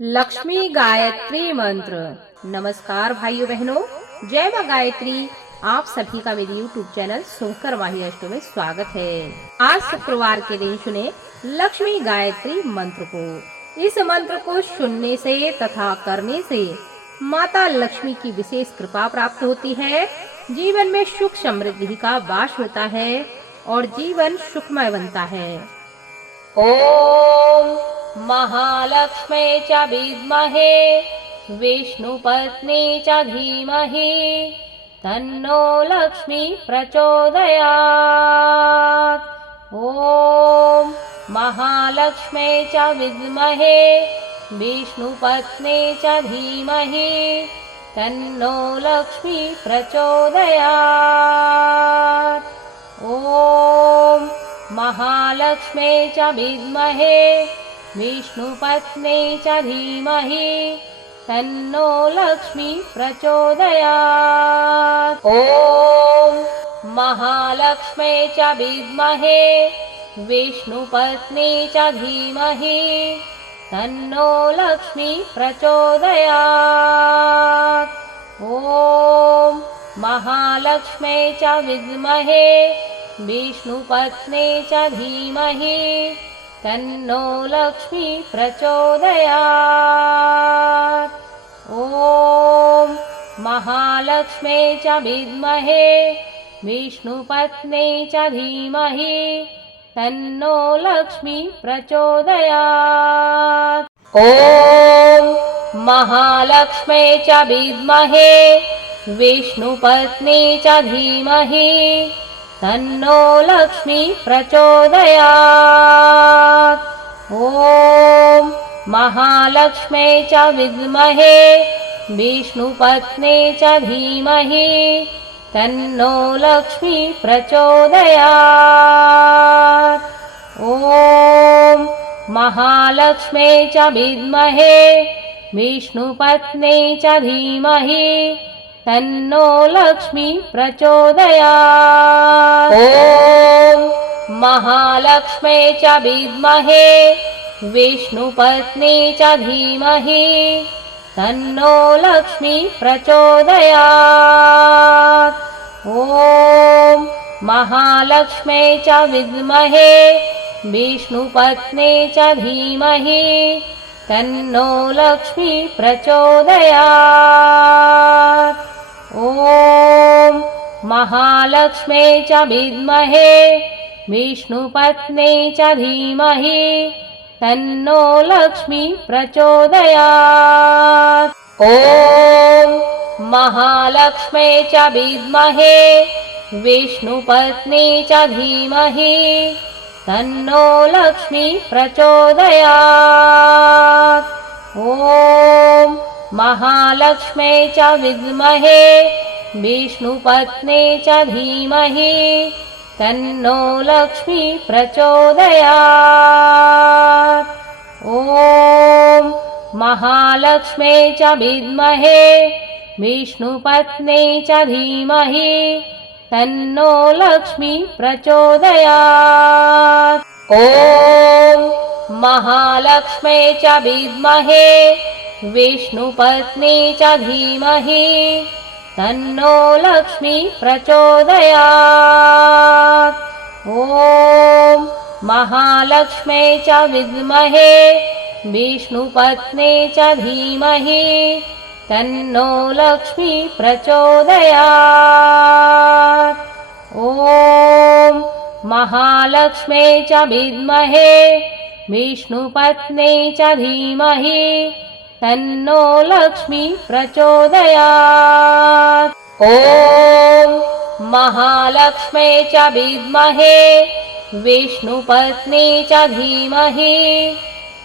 लक्ष्मी गायत्री मंत्र। नमस्कार भाइयों बहनों, जय माँ गायत्री। आप सभी का मेरे YouTube चैनल सुनकर माही अष्टों में स्वागत है। आज शुक्रवार के दिन सुने लक्ष्मी गायत्री मंत्र को। इस मंत्र को सुनने से तथा करने से माता लक्ष्मी की विशेष कृपा प्राप्त होती है। जीवन में सुख समृद्धि का वास होता है और जीवन सुखमय बनता है। ओम महालक्ष्मे च विद्महे विष्णुपत्नी च धीमहि तन्नो लक्ष्मी प्रचोदयात्। ओम महालक्ष्मे च विद्महे विष्णुपत्नी च धीमहि तन्नो लक्ष्मी प्रचोदयात्। ओम महालक्ष्मे च विद्महे विष्णुपत्नी च धीमहि तन्नो लक्ष्मी प्रचोदयात्। ओम महालक्ष्मे च विद्महे विष्णुपत्नी च धीमहि तन्नो लक्ष्मी प्रचोदयात्। ओम महालक्ष्मे च विद्महे विष्णुपत्नी च धीमहि तन्नो लक्ष्मी प्रचोदयात्। ओम महालक्ष्मे च विद्महे विष्णुपत्नी च धीमहि तन्नो लक्ष्मी प्रचोदयात्। ओम महालक्ष्मे च विद्महे विष्णुपत्नी च धीमहि तन्नो लक्ष्मी प्रचोदयात्। ओम महालक्ष्मे च विद्महे विष्णुपत्नी च धीमहि तन्नो लक्ष्मी प्रचोदयात्। ओम महालक्ष्मे च विद्महे विष्णुपत्नी च धीमहि तन्नो लक्ष्मी प्रचोदयात्। ओम महालक्ष्मे च विद्महे विष्णुपत्नी च धीमहि तन्नो लक्ष्मी प्रचोदयात्। ओम महालक्ष्मे च विद्महे विष्णुपत्नी च धीमहि तन्नो लक्ष्मी प्रचोदयात्। ओम महालक्ष्मे च विद्महे विष्णुपत्नी च धीमहि तन्नो लक्ष्मी प्रचोदयात्। ओम महालक्ष्मे च विद्महे विष्णुपत्नी च धीमहि तन्नो लक्ष्मी प्रचोदयात्। ओम महालक्ष्मे च विद्महे विष्णुपत्नी च धीमहि तन्नो लक्ष्मी प्रचोदयात्। ओम महालक्ष्मे च विद्महे विष्णुपत्नी च धीमहि तन्नो लक्ष्मी प्रचोदयात्। ओम महालक्ष्मे च विद्महे विष्णुपत्नी च धीमहि तन्नो लक्ष्मी प्रचोदयात्। ओम महालक्ष्मे च विद्महे विष्णुपत्नी च धीमहि तन्नो लक्ष्मी प्रचोदयात्। ओम महालक्ष्मे च विद्महे विष्णुपत्नी च धीमहि तन्नो लक्ष्मी प्रचोदयात्। ओम महालक्ष्मे च विद्महे विष्णुपत्नी च धीमहि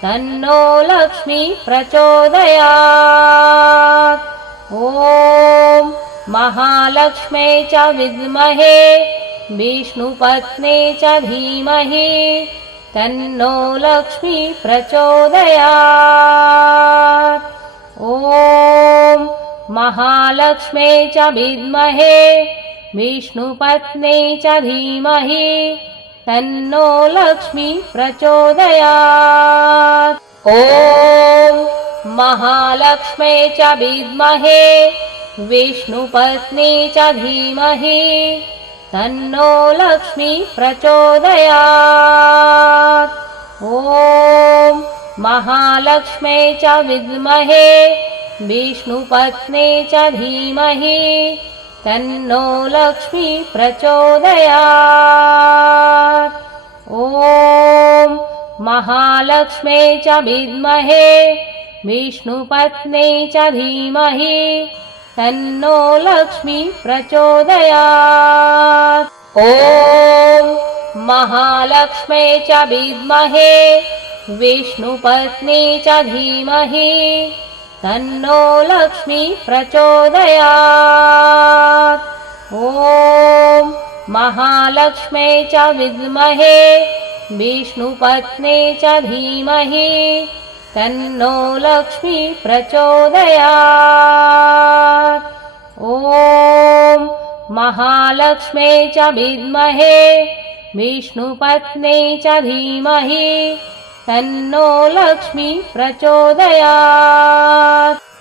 तन्नो लक्ष्मी प्रचोदयात्। ओम महालक्ष्मे च विद्महे विष्णुपत्नी च धीमहि तन्नो लक्ष्मी प्रचोदयात्। ओम महालक्ष्मे च विद्महे विष्णुपत्नी च धीमहि तन्नो लक्ष्मी प्रचोदयात्। ओम महालक्ष्म्यै च विद्महे विष्णुपत्न्यै च धीमहि तन्नो लक्ष्मी प्रचोदयात्। ॐ महालक्ष्म्यै च विद्महे विष्णुपत्न्यै च धीमहि तन्नो लक्ष्मी प्रचोदयात्। ॐ महालक्ष्म्यै च विद्महे विष्णुपत्न्यै च धीमहि तन्नो लक्ष्मी प्रचोदयात्। ॐ महालक्ष्म्यै च विद्महे विष्णुपत्न्यै च धीमहि तन्नो लक्ष्मी प्रचोदयात्। ॐ महालक्ष्म्यै च विद्महे विष्णुपत्न्यै च धीमहि तन्नो लक्ष्मी प्रचोदयात्। ॐ महालक्ष्म्यै च विद्महे विष्णुपत्न्यै च धीमहि तन्नो लक्ष्मी प्रचोदयात्।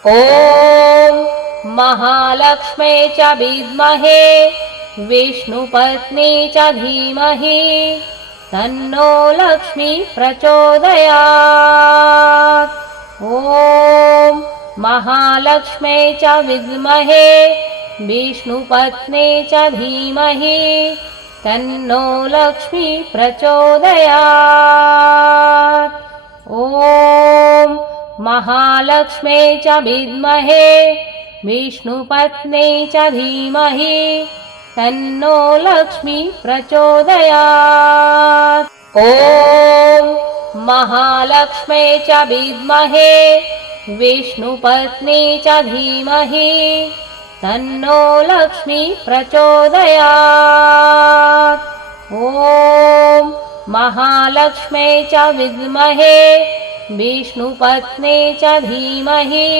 ॐ महालक्ष्म्यै च विद्महे विष्णुपत्न्यै च धीमहि तन्नो लक्ष्मी प्रचोदयात्। ॐ महालक्ष्म्यै च विद्महे विष्णुपत्न्यै च धीमहि तन्नो लक्ष्मी प्रचोदयात्। ॐ महालक्ष्म्यै च विद्महे विष्णुपत्न्यै च धीमहि तन्नो लक्ष्मी प्रचोदयात्। ॐ महालक्ष्म्यै च विद्महे विष्णुपत्न्यै च धीमहि तन्नो लक्ष्मी प्रचोदयात्। ॐ महालक्ष्म्यै च विद्महे विष्णुपत्न्यै च धीमहि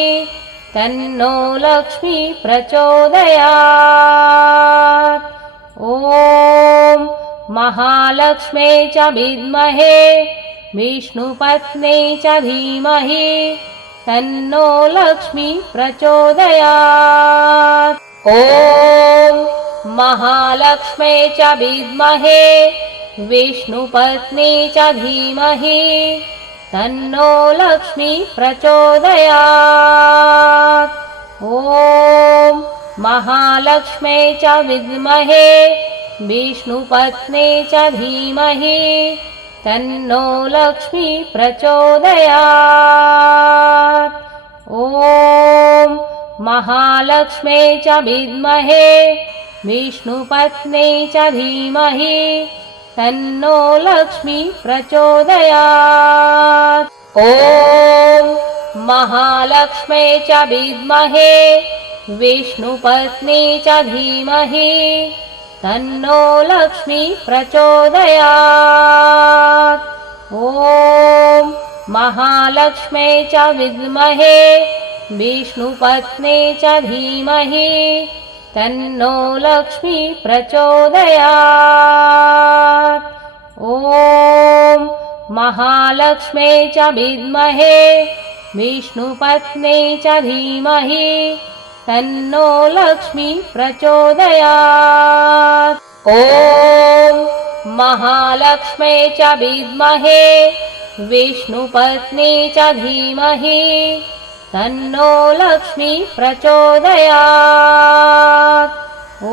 तन्नो लक्ष्मी प्रचोदयात्। ॐ महालक्ष्म्यै च विद्महे विष्णुपत्न्यै च धीमहि तन्नो लक्ष्मी प्रचोदयात्। ॐ महालक्ष्म्यै च विद्महे विष्णुपत्न्यै च धीमहि तन्नो लक्ष्मी प्रचोदयात्। ॐ महालक्ष्म्यै च विद्महे विष्णुपत्न्यै च धीमहि तन्नो लक्ष्मी प्रचोदयात्। ॐ महालक्ष्म्यै च विद्महे विष्णुपत्न्यै च धीमहि तन्नो लक्ष्मी प्रचोदयात्। ॐ महालक्ष्म्यै च विद्महे विष्णुपत्न्यै च धीमहि तन्नो लक्ष्मी प्रचोदयात्। ॐ महालक्ष्म्यै च विद्महे विष्णुपत्न्यै च धीमहि तन्नो लक्ष्मी प्रचोदयात्। ॐ महालक्ष्म्यै च विद्महे विष्णुपत्न्यै च धीमहि तन्नो लक्ष्मी प्रचोदयात्। ॐ महालक्ष्म्यै च विद्महे विष्णुपत्न्यै च धीमहि तन्नो लक्ष्मी प्रचोदयात्। ॐ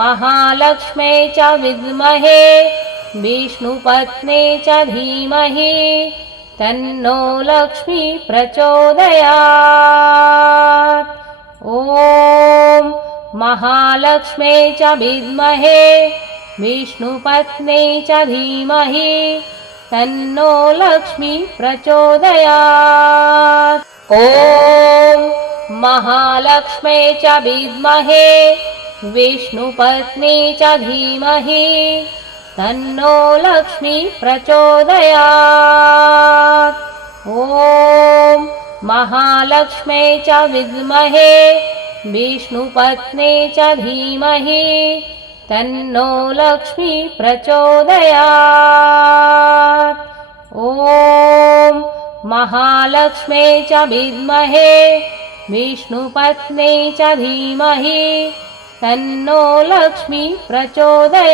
महालक्ष्म्यै च विद्महे विष्णुपत्न्यै च धीमहि तन्नो लक्ष्मी प्रचोदयात्। ॐ महालक्ष्म्यै च विद्महे विष्णुपत्न्यै च धीमहि तन्नो लक्ष्मी प्रचोदयात्। ॐ महालक्ष्म्यै च विद्महे विष्णुपत्न्यै च धीमहि तन्नो लक्ष्मी प्रचोदयात्। ॐ महालक्ष्म्यै च विद्महे विष्णुपत्न्यै च धीमहि तन्नो लक्ष्मी प्रचोदयात्। ॐ महालक्ष्मे च विद्महे विष्णुपत्न्यै च धीमहि तन्नो लक्ष्मी प्रचोदयात्।